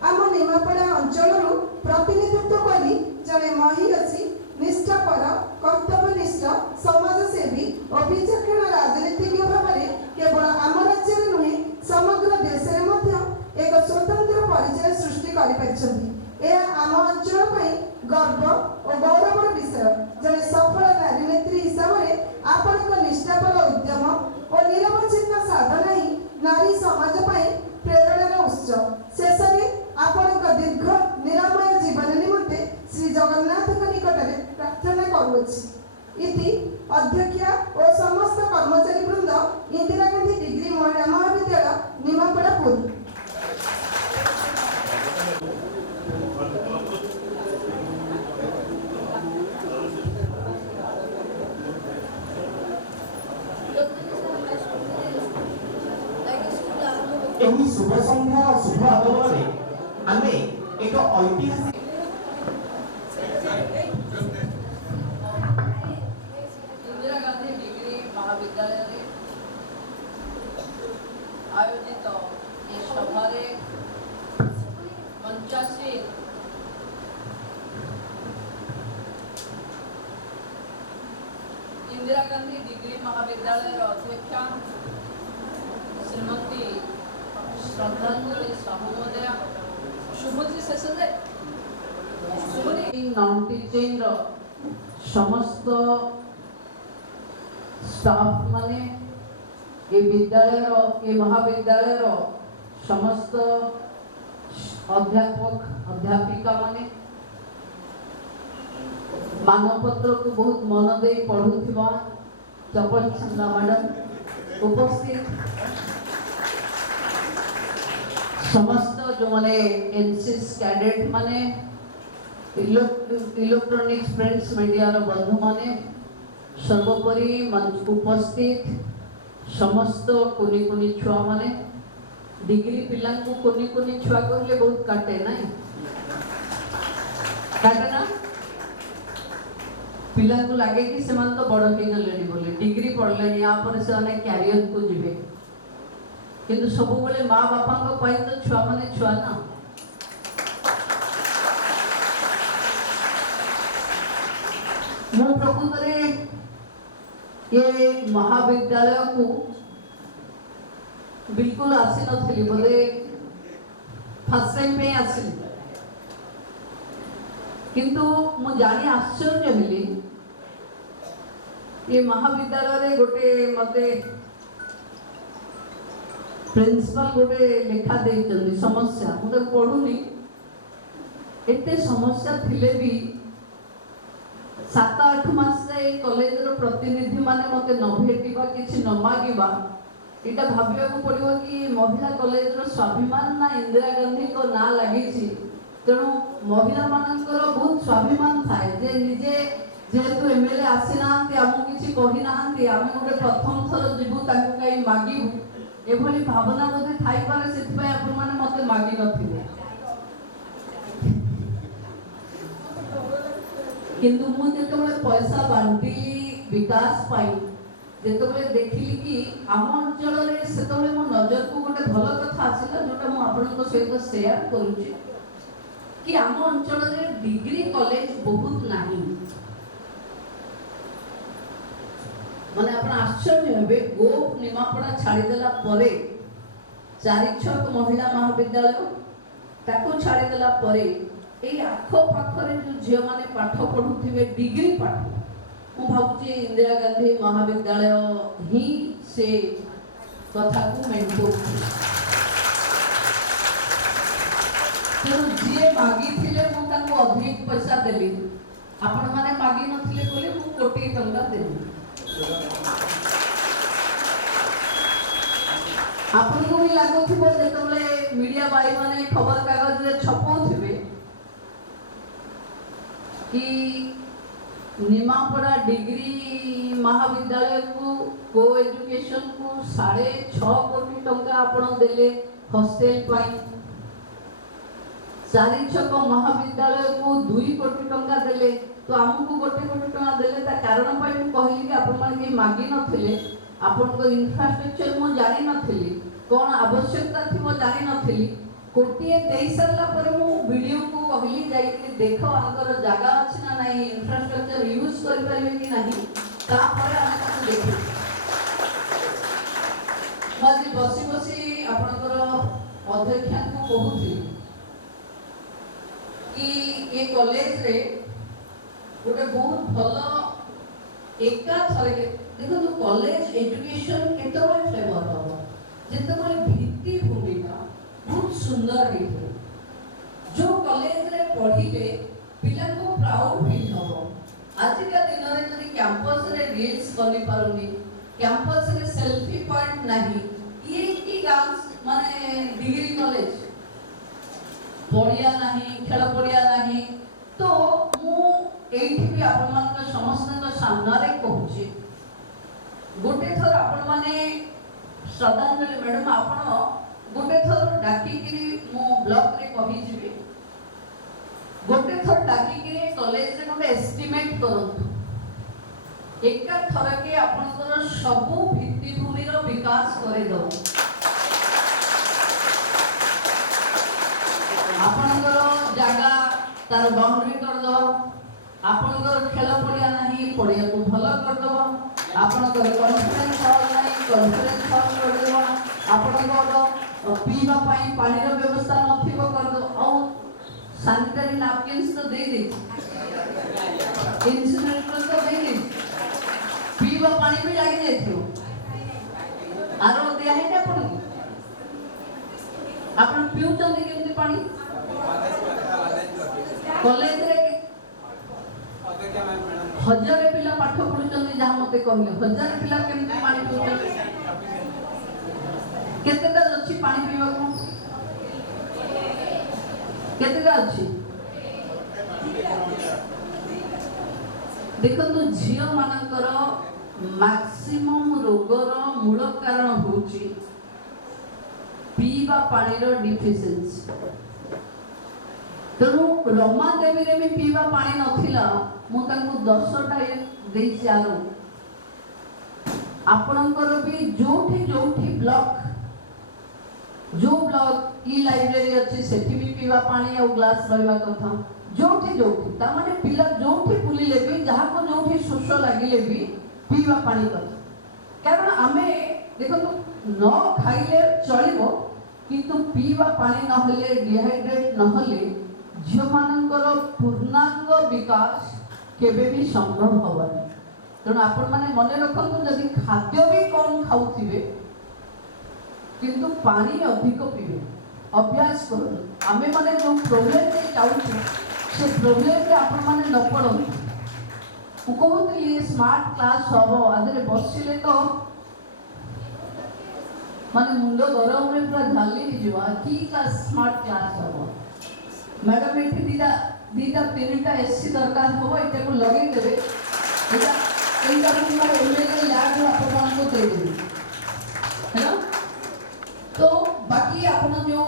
ଆମ ନିମାପଡ଼ା ଅଞ୍ଚଳରୁ ପ୍ରତିନିଧିତ୍ୱ କରି ଜଣେ ମହିୟସୀ ନିଷ୍ଠାପର କର୍ତ୍ତବ୍ୟନିଷ୍ଠ ସମାଜସେବୀ ଓ ବିଚକ୍ଷଣ ରାଜନୀତିଜ୍ଞ ଭାବରେ କେବଳ ଆମ ରାଜ୍ୟରେ ନୁହେଁ ସମଗ୍ର ଦେଶରେ ମଧ୍ୟ ଏକ ସ୍ୱତନ୍ତ୍ର ପରିଚୟ ସୃଷ୍ଟି କରିପାରିଛନ୍ତି। ଏହା ଆମ ଅଞ୍ଚଳ ପାଇଁ ଗର୍ବ ଓ ଗୌରବର ବିଷୟ। ଜଣେ ସଫଳ ନାରୀ ନେତ୍ରୀ ହିସାବରେ ଆପଣଙ୍କ ନିଷ୍ଠାପର ଉଦ୍ୟମ ଓ ନିରବଚ୍ଛିନ୍ନ ସାଧନା ହିଁ ନାରୀ ସମାଜ ପାଇଁ ପ୍ରେରଣାର ଉତ୍ସ। ଶେଷରେ ଆପଣଙ୍କ ଦୀର୍ଘ ନିରାମୟ ଜୀବନ ନିମନ୍ତେ ଶ୍ରୀ ଜଗନ୍ନାଥଙ୍କ ନିକଟରେ ପ୍ରାର୍ଥନା କରୁଅଛି। ଇତି ଅଧ୍ୟକ୍ଷା ଓ ସମସ୍ତ କର୍ମଚାରୀ ବୃନ୍ଦ ଇନ୍ଦିରା ଗାନ୍ଧୀ ଡିଗ୍ରୀ ମହିଳା ମହାବିଦ୍ୟାଳୟ ନିମାପଡ଼ା ପୁରୀ। ଏହି ଶୁଭ ସନ୍ଧ୍ୟା ଶୁଭ ଆଗମନରେ ଆମେ ଏକ ଐତିହାସିକ इंदिरा गांधी डिग्री महाविद्यालय आयोजित ये सभारे 85 इंदिरा गांधी डिग्री महाविद्यालय अध्यक्षा श्रीमती श्रद्धांजलि साहू महोदया शुभजी शेष नॉन टीचिंग समस्त स्टाफ माने ये विद्यालय ये महाविद्यालय समस्त अध्यापक अध्यापिका माने मानपत्र को बहुत मन दे पढ़ुथिबा चपल छंदा मैडम उपस्थित समस्त जो माने एनसीएस कैडेट माने इलेक्ट्रॉनिक्स प्रिंट्स मीडिया रो बंधु माने सर्वोपरि उपस्थित समस्त कुनी कुनी छुआ माने डिग्री पिला को कुनी कुनी छुआ कहले बहुत काटे नहीं काटे ना पिला को लागे कि सेमान तो बड़ हो गलेनी बोले डिग्री पढ़ले या पर से अनेक कैरियर को जिवे किंतु सब बेले माँ बापा को पाई तो छुआ माने छुआ ना मु प्रकृत रे ये महाविद्यालय को बिल्कुल आसी नथली बोले फर्स्ट टाइम पे आसी किंतु मु जानी आश्चर्य हेली ये महाविद्यालय रे गोटे मते प्रिंसिपल गोटे लेखा देइचंदी समस्या मु तो पढुनी एते समस्या थिले भी 7-8 मास रे कॉलेज रो प्रतिनिधि माने मते न भेटिबा किछि न मागिबा एटा भाबिया को पड़िबो कि महिला कॉलेज रो स्वाभिमान ना इंदिरा गांधी को ना लागिछि तेणु महिला मानकर बहुत स्वाभिमान थाए जे निजे जेहेतु एमएलए आसीना आमु किछि कहि नाहंती आमे गोटे प्रथम थर जीवु ताकु काई मागिबु एभली भावना बोधे थाई पारे सेति अपन माने मते मागि नथिबे किंतु मु जेतबे पैसा बांटी विकास पाई जेतबे देखिली कि आम अंचल रे सेतबे मो नजर को गोटे भलो कथा आसिला जोटा मु आपनको सहित शेयर करूची कि आम अंचल रे डिग्री कॉलेज बहुत नाही माने अपन आश्चर्य हेबे गोप निमापड़ा छाड़ी देला परे चारिछक महिला महाविद्यालय ताको छाड़ी देला परे ए आखो पाखरे जो झियो माने पाठ पढुथिबे डिग्री पाठ मु भाबुची इंदिरा गांधी महाविद्यालय ही से कथा को मेंटो ତେଣୁ ଯିଏ ମାଗିଥିଲେ ମୁଁ ତାଙ୍କୁ ଅଧିକ ପଇସା ଦେଲି, ଆପଣମାନେ ମାଗି ନଥିଲେ ବୋଲି ମୁଁ କୋଟି ଟଙ୍କା ଦେଲି। ଆପଣଙ୍କୁ ବି ଲାଗୁଥିବ ଯେତେବେଳେ ମିଡ଼ିଆ ଭାଇମାନେ ଖବରକାଗଜରେ ଛପଉଥିବେ कि निमापड़ा डिग्री महाविद्यालय को एजुकेशन को 6.5 कोटी टंका आपण देले हॉस्टल पाई, 4 महाविद्यालय को 2 कोटी टंका देले, तो हमको 1 कोटी टंका देले ता कारण पाई ମୁଁ କହିଲି कि आपण माने मागी नथिले, आपण को इंफ्रास्ट्रक्चर मु जानि नथिली, कोन आवश्यकता थी मु जानि नथिली, कोटिए देई सरला पर मु वीडियो को कहली जाई कि देखो आंकर जगह अछि ना नहीं, इंफ्रास्ट्रक्चर यूज कर परिबे कि नहीं, ता पर हम ताको देखि बाजी बसी आपनकर अध्यक्षा को कहूथि कि ए कॉलेज रे गोटे बहुत भलो एका थरे देखो तो कॉलेज एजुकेशन केतबे फ्लेवर हो जेतबे भित्ति भूमिका बहुत सुंदर है, जो कॉलेज रे पढ़िले पिला को प्राउड फील हो। आज का दिन रे जदी कैंपस रे रील्स बनी पारुनी, कैंपस रे सेल्फी पॉइंट नहीं, ये की गांस माने डिग्री कॉलेज पढ़िया नहीं, खेल पढ़िया नहीं, तो मु एठी भी आपण मान का समस्त का सामना रे कहूची गोटे थर आपण माने श्रद्धांजलि मैडम आपण गोटे थर डाकी मो ब्लॉक रे कहि जिबे, गोटे थर डाकी कॉलेज रे गोटे एस्टिमेट करंतु, एका थर के आपनकर सबु भित्तिभूमि रो विकास करे दो, आपनकर जागा तार बाउंड्री कर दो, आपनकर खेल पड़िया नहीं, पड़िया को भलो कर दो, आपनकर कॉन्फ्रेंस हॉल नहीं, कॉन्फ्रेंस हॉल कर दो, आपनकर पीवा पाई पानी रो व्यवस्था नथिबो कर दो, और सैनिटरी नैपकिन्स तो दे दे, इंसिनरेटर तो दे दे, पीवा पानी भी लागी देथियो, आरो दिया है ना पड़ी, आपण पिउचंदी केमती पानी कॉलेज रे 1000 पिला पाठ पढुचंदी जहा मते कहले 1000 पिला केमती पानी पिउचंदी, केतेटा अछि पानी पीवा को, केतेटा अछि देखो तो झियो मानकर मैक्सिमम रोगर मूल कारण होची पीवा पानी रो डिफिशिएंसी। तेणु रमा देवी रे भी पीवा पानी नथिला, मु तांको 10टा देई चारो आपनकर भी जोठी ब्लॉक जो ब्लॉक ई लाइब्रेरी अछि सेठी भी पीवा पानी और ग्लास रहबा कथा, जोठी ता माने पिला जोठी बुलिले भी जहा को जोठी शोष लागिले भी पीवा पानी कथा, कारण आमे देखो तो न खाइले चलिबो किंतु पीवा पानी न हले डिहाइड्रेट न हले झियो मानकर पूर्णांग विकास केबे भी संभव होबनी। तेणु आपण माने मने रखंतु जदि खाद्य भी कम खाउथिबे किंतु पानी अधिक पीबे, अभ्यास करू। आमे माने जो प्रॉब्लम में जाउछु से प्रॉब्लम रे आपण माने न पड़ंतु। मु कहूतली स्मार्ट क्लास हबो आदरे बसिले तो माने मुंड गरम रे पूरा झाली हिजवा की क्लास स्मार्ट क्लास हबो। मैडम एठी दीदा 3टा एसी दरकार हो, एटा को लगे देबे, एटा को मोर एमएलए लैब आपन को दे देबे, है ना। तो बाकी आपन जो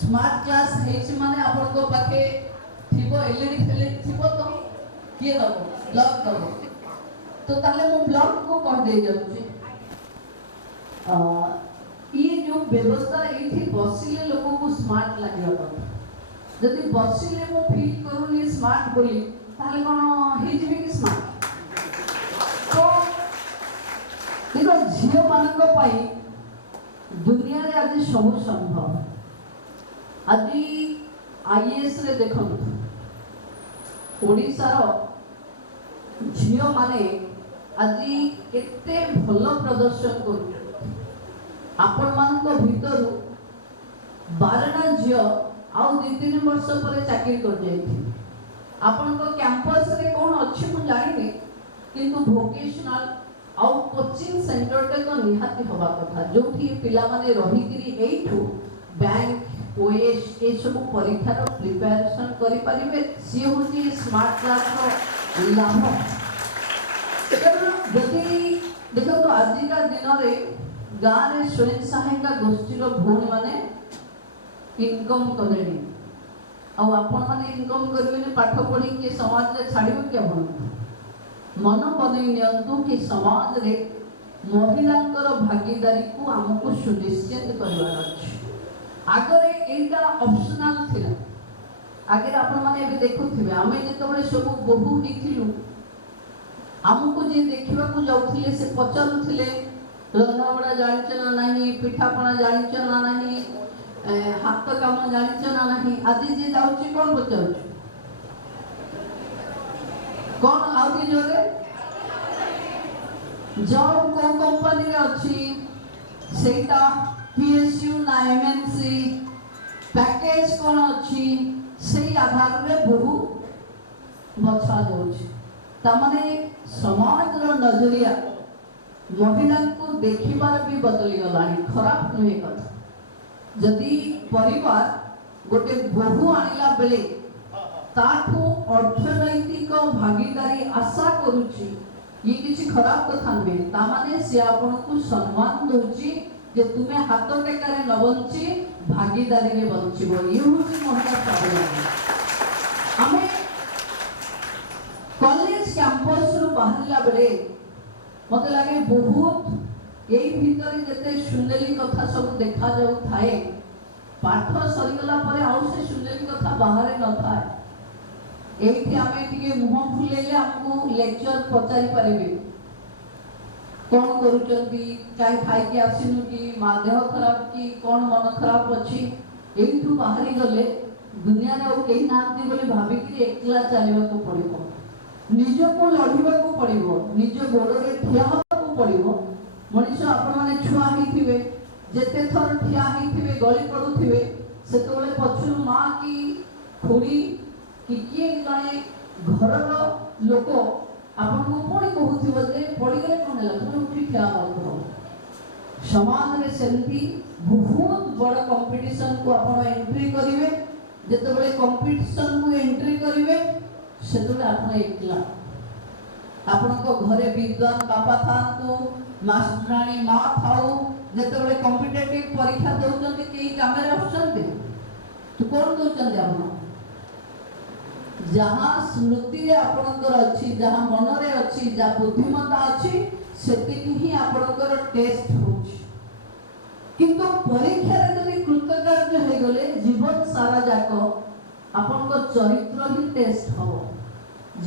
स्मार्ट क्लास हेछि माने आपन को पाखे थिबो एलईडी फेलेडी थिबो तो किए दबो ब्लॉक दबो, तो ताले मो ब्लॉक को कर दे जाउची। ये जो व्यवस्था एठी बसिले लोक को स्मार्ट लागियो तो जदि बसिले मो फील करूनी स्मार्ट बोली ताले कोन हे जिबे कि स्मार्ट। तो देखो झियो मानक पाई दुनिया रे आज सब संभव। आज आईएएस रे देखो ओडिसा रो झियो माने आज केते भलो प्रदर्शन करू। आपण मानक भीतर 12टा झियो आउ 2-3 वर्ष पर चाकरी कर जाइथि आपन को कैंपस रे कोन अछि मु जानिने किंतु वोकेशनल आउ कोचिंग सेंटर के तो निहाती होबा कथा जोठी पिला माने रही किरी एठू बैंक ओएस ए सब परीक्षा रो प्रिपरेशन करि परिबे सी होची स्मार्ट क्लास रो लाभ जदि देखो तो आज का दिन रे गाँव रे स्वयं सहायता गोष्ठी रो भूमि माने इनकम करेनी आ आपण माने इनकम करबे पाठ पढ़ी के समाज रे छाड़िबो के आपण मन बनै नियंतु कि समाज रे महिलांकर भागीदारी को हमको सुनिश्चित करबार अछि आगरे एटा ऑप्शनल थिला आगे आपण माने एबे देखुथिबे आमे जेतबे सब बहु हिथिलु हमको जे देखिबा को जाउथिले से पचारुथिले रंधाबड़ा जानिछ ना नाही पिठापଣା जानिछ ना नाही हाथ काम जानिछ ना नाही आदि जे जाउची कोन पचारुछ कौन आउती जोरे जॉब को कंपनी रे अछि सेटा पीएसयू ना एमएनसी पैकेज कोन अछि सेही आधार रे बहु बछा जाउछि ता माने समाज रो नजरिया महिला को देखिबार भी बदली गलानी खराब नुहे कथा जदि परिवार गोटे बहु आनिला बेले ताठू अर्थनैतिक भागीदारी आशा करूची ये किसी खराब कथा नुहे ता माने से आपन को सम्मान दोची जे तुमे हाथ टेकारे न बंची भागीदारी रे बंचीबो ये होची महिला स्वावलंबी हमें कॉलेज कैंपस रु बाहरिला बेले मते लागे बहुत एई भीतर जते सुंदरी कथा सब देखा जाउ थाए पाठ सरीगला परे आउ से सुंदरी कथा बाहरे न थाए एठी आमे टिके मुह फुलेले हमको लेक्चर पचारि परिबे कोन करूचंती काई खाई के आसिनु की मा देह खराब की कोन मन खराब अछि एठू बाहरी गले दुनिया रे केही नांती बोली भाबी कि एकला चलिबा को पड़िबो निज को लढिबा को पड़िबो निज गोड़ रे ठिया होबा को पड़िबो मनुष्य आपण माने छुआ हिथिबे जेते थर ठिया हिथिबे गली पडुथिबे सेतोले पछुर मां की खुड़ी कि किए जने घरर लोक आपण को कोणी कहउथिबो जे पड़ी गले कोन हला तुम उठी ठिया होबो समाज रे सेंती बहुत बड़ कंपटीशन को आपण एंट्री करिवे जेतेबेले कंपटीशन को एंट्री करिवे सेतोले आपण एकला आपण को घरे विद्वान बापा थांतु मास्टरानी मां थाउ जेतेबेले कॉम्पिटिटिव परीक्षा दउचंती केही कामे रहउचंती तो कोन दउचंती आपण जहाँ स्मृति रे आपणकर अछि जहाँ मन रे अछि जा बुद्धिमत्ता अछि सेतिकी ही आपणकर टेस्ट होछि किंतु परीक्षा रे जदि कृतकार्य हे गले जीवन सारा जाको आपणकर चरित्र ही टेस्ट हो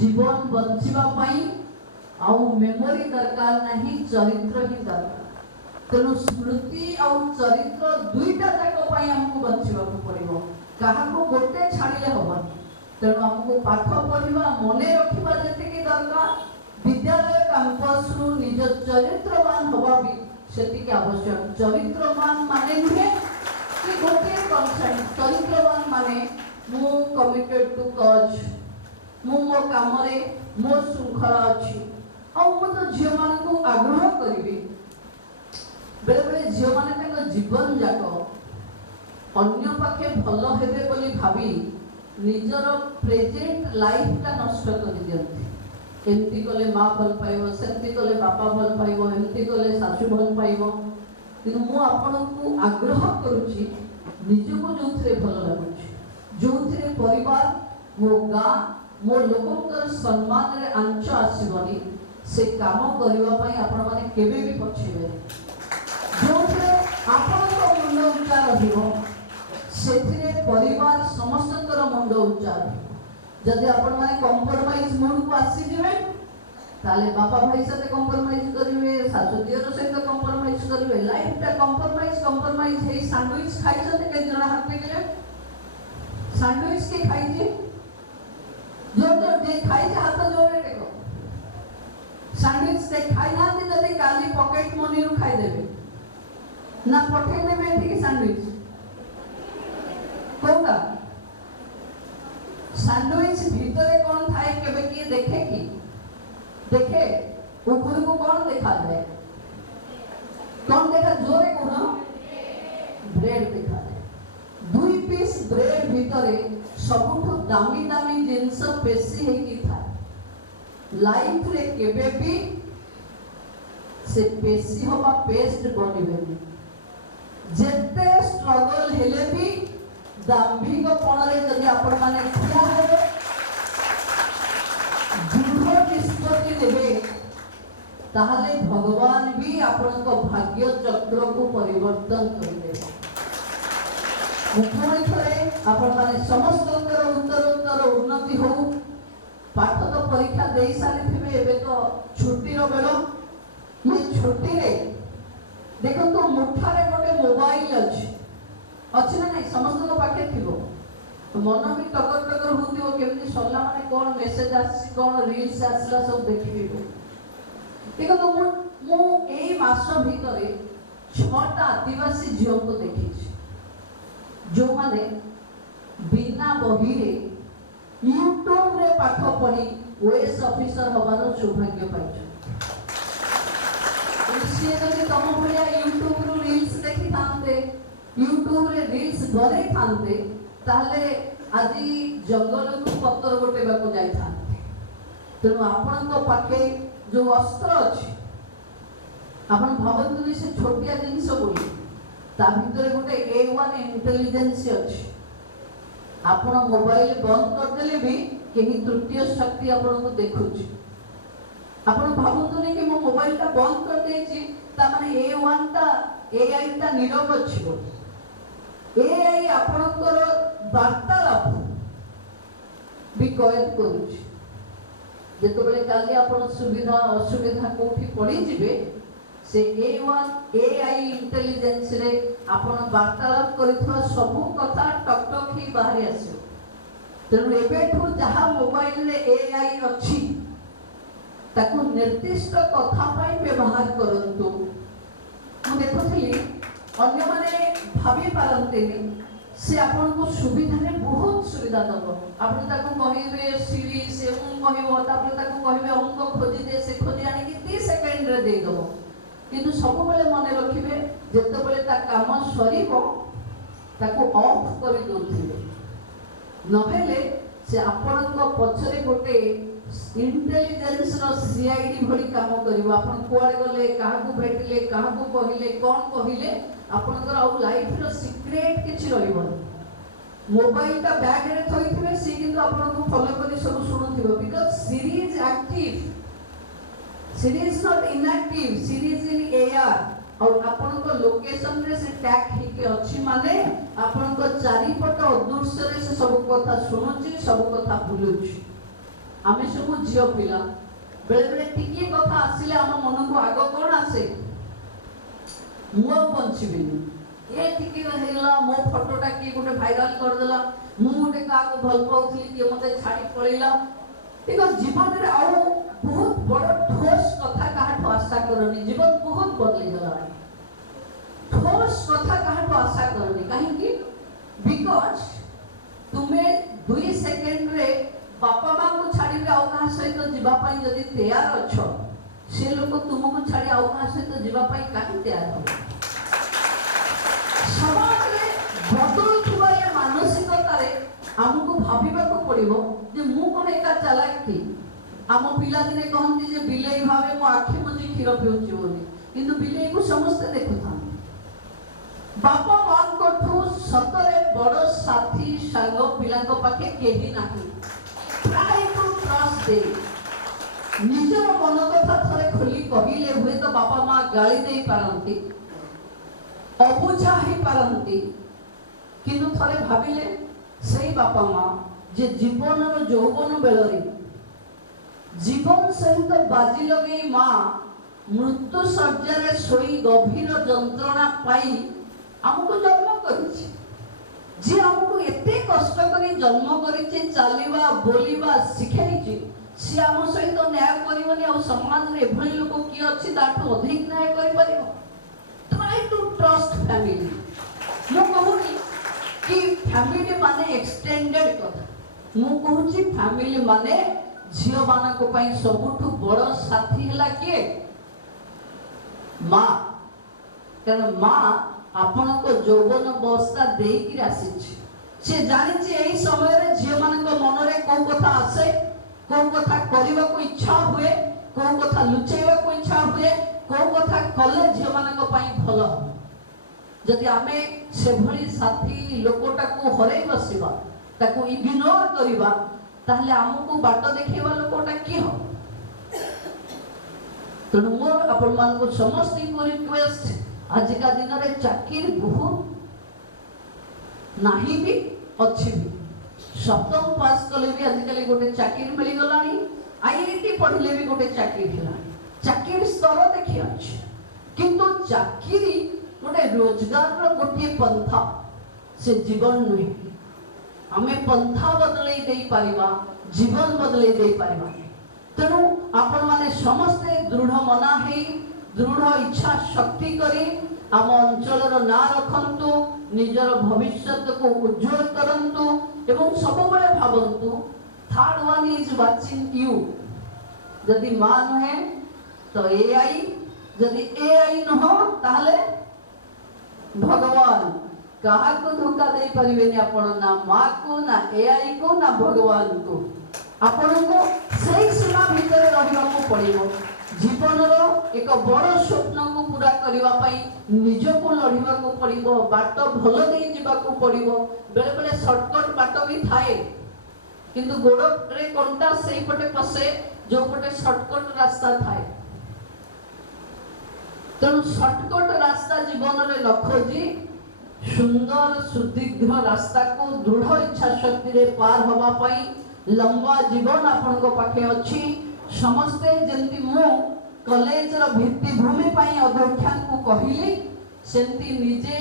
जीवन बंचिबा पई आउ मेमोरी दरकार नहीं चरित्र ही दरकार तेणु स्मृति आउ चरित्र दुईटा जाको पई हमको बंचिबा को पड़िबो काहा को गोटे छाड़िले होबनी तेणु हमको पाठ पढ़िबा मने रखिबा जेतिकी दरकार विद्यालय कैंपस रु निज चरित्रवान होबा भी सेतिकी आवश्यक चरित्रवान माने नुहे कि गोटे कॉन्सेप्ट चरित्रवान माने मु कमिटेड टू कॉज मु मो काम रे मो शृंखला अछि आ मु तो झियो मान को आग्रह करिबे बेले बेले झियो माने तक जीवन जाको अन्य पाखे भलो हेबे बोली भाबी निजर प्रेजेंट लाइफ ता नष्ट कर दियंती एमती कले मां भल पाइबो सेमती कले बापा भल पाइबो एमती कले सासु भल पाइबो किनु मु आपन को आग्रह करूची निजको जोथरे भल लागुची जोथरे परिवार मो गां मो लोकंकर सम्मान रे आंच आसीबनी से काम करबा पई आपण माने केबे भी पछिबे जोथरे आपण को मुंड उच्चा रहिबो सेथिरे परिवार समस्तकर मुंड उच्चा जदि आपण माने कॉम्प्रोमाइज मोड को आसी जिवे ताले बापा भाई साथे कॉम्प्रोमाइज करिवे सासु दियर सहित कॉम्प्रोमाइज करिवे लाइफ ता कॉम्प्रोमाइज हे सैंडविच खाइ छते के जणा हाथ पे गेले सैंडविच के खाइ जे जो जे खाइ जे हाथ जोरे टेको सैंडविच से खाइ ना दे जदि काली पॉकेट मनी रु खाइ देबे ना पठे देबे ठीक सैंडविच कोता ଭିତରେ କ'ଣ ଥାଏ କେବେ କିଏ ଦେଖେ କି? ଦେଖେ ଉପରକୁ କ'ଣ ଦେଖାଯାଏ? କ'ଣ ଦେଖା? ଜୋରେ କ'ଣ? ବ୍ରେଡ୍ ଦେଖାଯାଏ। 2 ପିସ୍ ବ୍ରେଡ୍ ଭିତରେ ସବୁଠୁ ଦାମୀ ଦାମୀ ଜିନିଷ ପେଶୀ ହେଇକି ଥାଏ। ଲାଇଫରେ କେବେ ବି से पेशी होगा पेस्ट बनिबेनी। जेते स्ट्रगल हेले भी दाम्भिक पणरे जदि आपण माने ठिया हेबे दृढ़ निष्पत्ति नेबे ताहले भगवान भी आपनको भाग्य चक्र को परिवर्तन करिदेबे। मुखमणि थरे आपण माने समस्तकर उत्तर उन्नति हो। पाठ तो परीक्षा देई सारी थिबे, एबे तो छुट्टी रो बेलो ये छुट्टी रे देखो तो मुठारे गोटे मोबाइल अच्छी ना नहीं समस्त को पाखे थिबो मन भी टकर टकर होतिबो केमनी सरला माने कोन मेसेज आसी कोन रील्स आसला सब देखिबो। देखो तो मु एई मास भितरे 6टा आदिवासी झियो को देखिछि जो माने बिना बही रे यूट्यूब रे पाठ पढ़ी ओएस ऑफिसर होबार सौभाग्य पाइछ। सी जदि तुम भलिया यूट्यूब रो रील्स देखि थांते यूट्यूब रे रील्स बने थांते ताले आदि जंगल को पत्तर गोटेबा को जाई थांते। तेणु आपण को पाखे जो अस्त्र अछि आपण भाबंतु से छोटिया जिंस बोली ता भितरे गोटे A1 इंटेलिजेंस अछि। आपण मोबाइल बंद कर देले भी केही तृतीय शक्ति आपण को देखुछि। आपण भाबंतु नहीं कि मो मोबाइल ता बंद कर देछि ता माने A1 ता AI ता नीरव अछि बोली AI आपणकर वार्तालाप भी कयत करूछि। जेतबेले काली आपण सुविधा असुविधा कोठी पड़ी जिवे से A1 AI इंटेलिजेंस रे आपण वार्तालाप करिथवा सब कथा टक टक ही बाहर आसी। तेणु एबेठु जहा मोबाइल रे AI अछि ताकू निर्दिष्ट कथा पाई व्यवहार करंतु। मु देखुथली अन्य माने भाबी पारंतेनी से आपन को सुविधा रे बहुत सुविधा दबो। आपन ताकू कहिबे सिरी से उन कहिबो तापर ताकू कहिबे अंक खोजी दे से खोजी आनी कि 30 सेकंड रे दे दबो। किंतु सब बेले मन रखिबे जेते बेले ता काम सरीबो ताकू ऑफ करि दोथिबे नहेले से आपन को पछरे गोटे इंटेलिजेंस रो सीआईडी भली काम करिवो। आपन कोआडे गले काहा को भेटिले काहा को कहिले कोन कहिले आपनकर आउ लाइफ रो सीक्रेट किछि रहिबो। मोबाइल ता बैग रे थइथिबे सी किंतु आपन को फॉलो करी सब सुनुथिबो because Siri is active. Siri is not inactive. Siri is in AR और आपन को लोकेशन रे से टैग हिके अछि माने आपन को चारि पट अदृश्य रे से सब कथा सुनुछि सब कथा भुलुछि। आमे सब झियो पिला बेले बेले टिके कथा आसिले हम मन को आगो कोन आसे मु बंचिबिनी ए टिके हेला मो फोटोटा की गोटे वायरल कर देला मु गोटे का को भल पाउथली कि मते छाडी पळिला। देखो जीवन रे आ बहुत बड़ ठोस कथा काहाठो आशा करनी। जीवन बहुत बदली गला। ठोस कथा काहाठो आशा करनी काहे कि बिकॉज़ तुमे 2 सेकंड रे बापा मां को छाड़ी आउ कहा सहित जीवा पई जदी तैयार अछो से लोक तुमको छाड़ी आउ कहा सहित जीवा पई काहे तैयार हो। समाज रे बदल थुवा या मानसिकता रे हमको भाबिबा को पड़िबो जे मु कोन एका चालाक थी। हम पिला दिने कहंती जे बिलेई भावे मो आखि मुजी खीर पिउची बोली किंतु बिलेई को समस्त देखुथान। बापा मां को ठु सतरे बड़ साथी संग पिला को पाके केही नाही। ट्राई टू ट्रस्ट दे निजर मन कथा थरे खोली कहिले हुए तो बापा मां गाली दे पारंती अबुझा ही पारंती किंतु थरे भाबिले सेही बापा मां जे जीवन रो यौवन बेलरी जीवन सहित बाजी लगे मां मृत्यु शଯ୍ୟା रे सोई गभीर जंत्रणा पाई हमको जन्म करिछि। जे हमको एते कष्ट करी जन्म करिछि चालिबा बोलिबा सिखाइछि से हम सहित न्याय करिवनी और समाज रे एभली लोक की अछि ताठो अधिक न्याय करि परिबो। Try to trust family. मु कहूनी कि फैमिली माने एक्सटेंडेड कथा ମୁଁ କହୁଛି ଫ୍ୟାମିଲି ମାନେ ଝିଅ ମାନଙ୍କ ପାଇଁ ସବୁଠୁ ବଡ଼ ସାଥୀ ହେଲା କିଏ? ମା। କାରଣ ମା ଆପଣଙ୍କ ଯୌବନ ଅବସ୍ଥା ଦେଇକି ଆସିଛି। ସେ ଜାଣିଛି ଏଇ ସମୟରେ ଝିଅ ମାନଙ୍କ ମନରେ କୋଉ କଥା ଆସେ, କୋଉ କଥା କରିବାକୁ ଇଚ୍ଛା ହୁଏ, କୋଉ କଥା ଲୁଚେଇବାକୁ ଇଚ୍ଛା ହୁଏ, କୋଉ କଥା କଲେ ଝିଅ ମାନଙ୍କ ପାଇଁ ଭଲ ହବ। ଯଦି ଆମେ ସେଭଳି ସାଥୀ ଲୋକଟାକୁ ହରେଇ ବସିବା, ତାକୁ ଇଗ୍ନୋର କରିବା, ତାହେଲେ ଆମକୁ ବାଟ ଦେଖେଇବା ଲୋକଟା କିଏ ହବ? ତେଣୁ ମୋର ଆପଣମାନଙ୍କୁ ସମସ୍ତଙ୍କୁ ରିକ୍ୱେଷ୍ଟ, ଆଜିକା ଦିନରେ ଚାକିରି ବହୁତ ନାହିଁ ବି ଅଛି ବି। ସପ୍ତମ ପାସ୍ କଲେ ବି ଆଜିକାଲି ଗୋଟେ ଚାକିରି ମିଳିଗଲାଣି, IIT ପଢିଲେ ବି ଗୋଟେ ଚାକିରି ହେଲାଣି। ଚାକିରି ସ୍ତର ଦେଖି ଅଛି, କିନ୍ତୁ ଚାକିରି ଗୋଟେ ରୋଜଗାରର ଗୋଟିଏ ପନ୍ଥା, ସେ ଜୀବନ ନୁହେଁ। ଆମେ ପନ୍ଥା ବଦଳେଇ ଦେଇପାରିବା, ଜୀବନ ବଦଳେଇ ଦେଇପାରିବା। ତେଣୁ ଆପଣମାନେ ସମସ୍ତେ ଦୃଢ଼ ମନା ହେଇ, ଦୃଢ଼ ଇଚ୍ଛା ଶକ୍ତି କରି ଆମ ଅଞ୍ଚଳର ନାଁ ରଖନ୍ତୁ, ନିଜର ଭବିଷ୍ୟତକୁ ଉଜ୍ଜ୍ୱଳ କରନ୍ତୁ ଏବଂ ସବୁବେଳେ ଭାବନ୍ତୁ third one is watching you. ଯଦି ମା ନୁହେଁ ତ AI, ଯଦି AI ନୁହଁ ତାହେଲେ ଭଗବାନ। କାହାକୁ ଧୋକା ଦେଇ ପାରିବେନି ଆପଣ, ନା ମା କୁ, ନା AI କୁ, ନା ଭଗବାନକୁ। ଆପଣଙ୍କୁ ସେଇ ସୀମା ଭିତରେ ରହିବାକୁ ପଡ଼ିବ। ଜୀବନର ଏକ ବଡ଼ ସ୍ୱପ୍ନକୁ ପୂରା କରିବା ପାଇଁ ନିଜକୁ ଲଢ଼ିବାକୁ ପଡ଼ିବ, ବାଟ ଭଲ ଦେଇ ଯିବାକୁ ପଡ଼ିବ। ବେଳେବେଳେ ସର୍ଟକଟ୍ ବାଟ ବି ଥାଏ, କିନ୍ତୁ ଗୋଡ଼ରେ କଣ୍ଟା ସେଇପଟେ ପଶେ ଯୋଉପଟେ ସର୍ଟକଟ୍ ରାସ୍ତା ଥାଏ। ତେଣୁ ସର୍ଟକଟ୍ ରାସ୍ତା ଜୀବନରେ ନ ଖୋଜି ସୁନ୍ଦର ସୁଦୀର୍ଘ ରାସ୍ତାକୁ ଦୃଢ଼ ଇଚ୍ଛା ଶକ୍ତିରେ ପାର ହେବା ପାଇଁ ଲମ୍ବା ଜୀବନ ଆପଣଙ୍କ ପାଖେ ଅଛି। ସମସ୍ତେ ଯେମିତି ମୁଁ କଲେଜର ଭିତ୍ତିଭୂମି ପାଇଁ ଅଧ୍ୟକ୍ଷାଙ୍କୁ କହିଲି, ସେମିତି ନିଜେ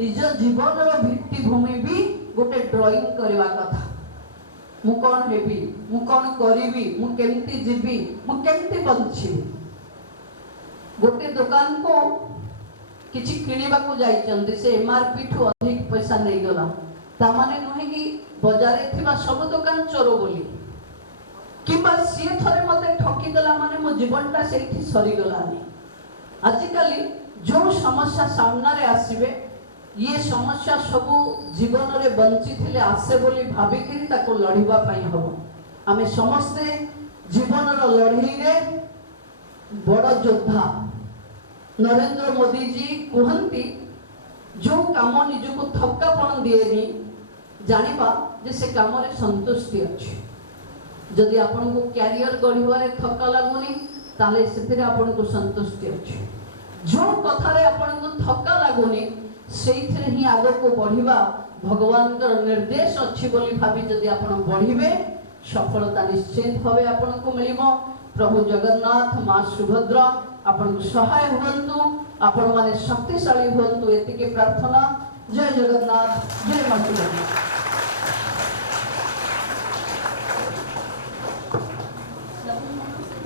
ନିଜ ଜୀବନର ଭିତ୍ତିଭୂମି ବି ଗୋଟେ ଡ୍ରଇଂ କରିବା କଥା। ମୁଁ କ'ଣ ହେବି, ମୁଁ କ'ଣ କରିବି, ମୁଁ କେମିତି ଯିବି, ମୁଁ କେମିତି ବଞ୍ଚିବି। ଗୋଟେ ଦୋକାନକୁ କିଛି କିଣିବାକୁ ଯାଇଛନ୍ତି, ସେ MRP ଠୁ ଅଧିକ ପଇସା ନେଇଗଲା, ତାମାନେ ନୁହେଁ କି ବଜାରରେ ଥିବା ସବୁ ଦୋକାନ ଚୋର ବୋଲି, କିମ୍ବା ସିଏ ଥରେ ମତେ ଠକିଦେଲା ମାନେ ମୋ ଜୀବନଟା ସେଇଠି ସରିଗଲାନି। ଆଜିକାଲି ଯୋଉ ସମସ୍ୟା ସାମ୍ନାରେ ଆସିବେ, ଇଏ ସମସ୍ୟା ସବୁ ଜୀବନରେ ବଞ୍ଚିଥିଲେ ଆସେ ବୋଲି ଭାବିକିରି ତାକୁ ଲଢ଼ିବା ପାଇଁ ହବ। ଆମେ ସମସ୍ତେ ଜୀବନର ଲଢ଼େଇରେ ବଡ଼ ଯୋଦ୍ଧା। ନରେନ୍ଦ୍ର ମୋଦିଜୀ କୁହନ୍ତି, ଯୋଉ କାମ ନିଜକୁ ଥକାପଣ ଦିଏନି, ଜାଣିବା ଯେ ସେ କାମରେ ସନ୍ତୁଷ୍ଟି ଅଛି। ଯଦି ଆପଣଙ୍କୁ କ୍ୟାରିୟର ଗଢ଼ିବାରେ ଥକା ଲାଗୁନି, ତାହେଲେ ସେଥିରେ ଆପଣଙ୍କୁ ସନ୍ତୁଷ୍ଟି ଅଛି। ଯୋଉ କଥାରେ ଆପଣଙ୍କୁ ଥକା ଲାଗୁନି, ସେଇଥିରେ ହିଁ ଆଗକୁ ବଢ଼ିବା ଭଗବାନଙ୍କର ନିର୍ଦ୍ଦେଶ ଅଛି ବୋଲି ଭାବି ଯଦି ଆପଣ ବଢ଼ିବେ, ସଫଳତା ନିଶ୍ଚିତ ଭାବେ ଆପଣଙ୍କୁ ମିଳିବ। ପ୍ରଭୁ ଜଗନ୍ନାଥ, ମା ସୁଭଦ୍ରା ଆପଣଙ୍କୁ ସହାୟ ହୁଅନ୍ତୁ, ଆପଣମାନେ ଶକ୍ତିଶାଳୀ ହୁଅନ୍ତୁ, ଏତିକି ପ୍ରାର୍ଥନା। ଜୟ ଜଗନ୍ନାଥ, ଜୟ ମା ସୁଭଦ୍ରା।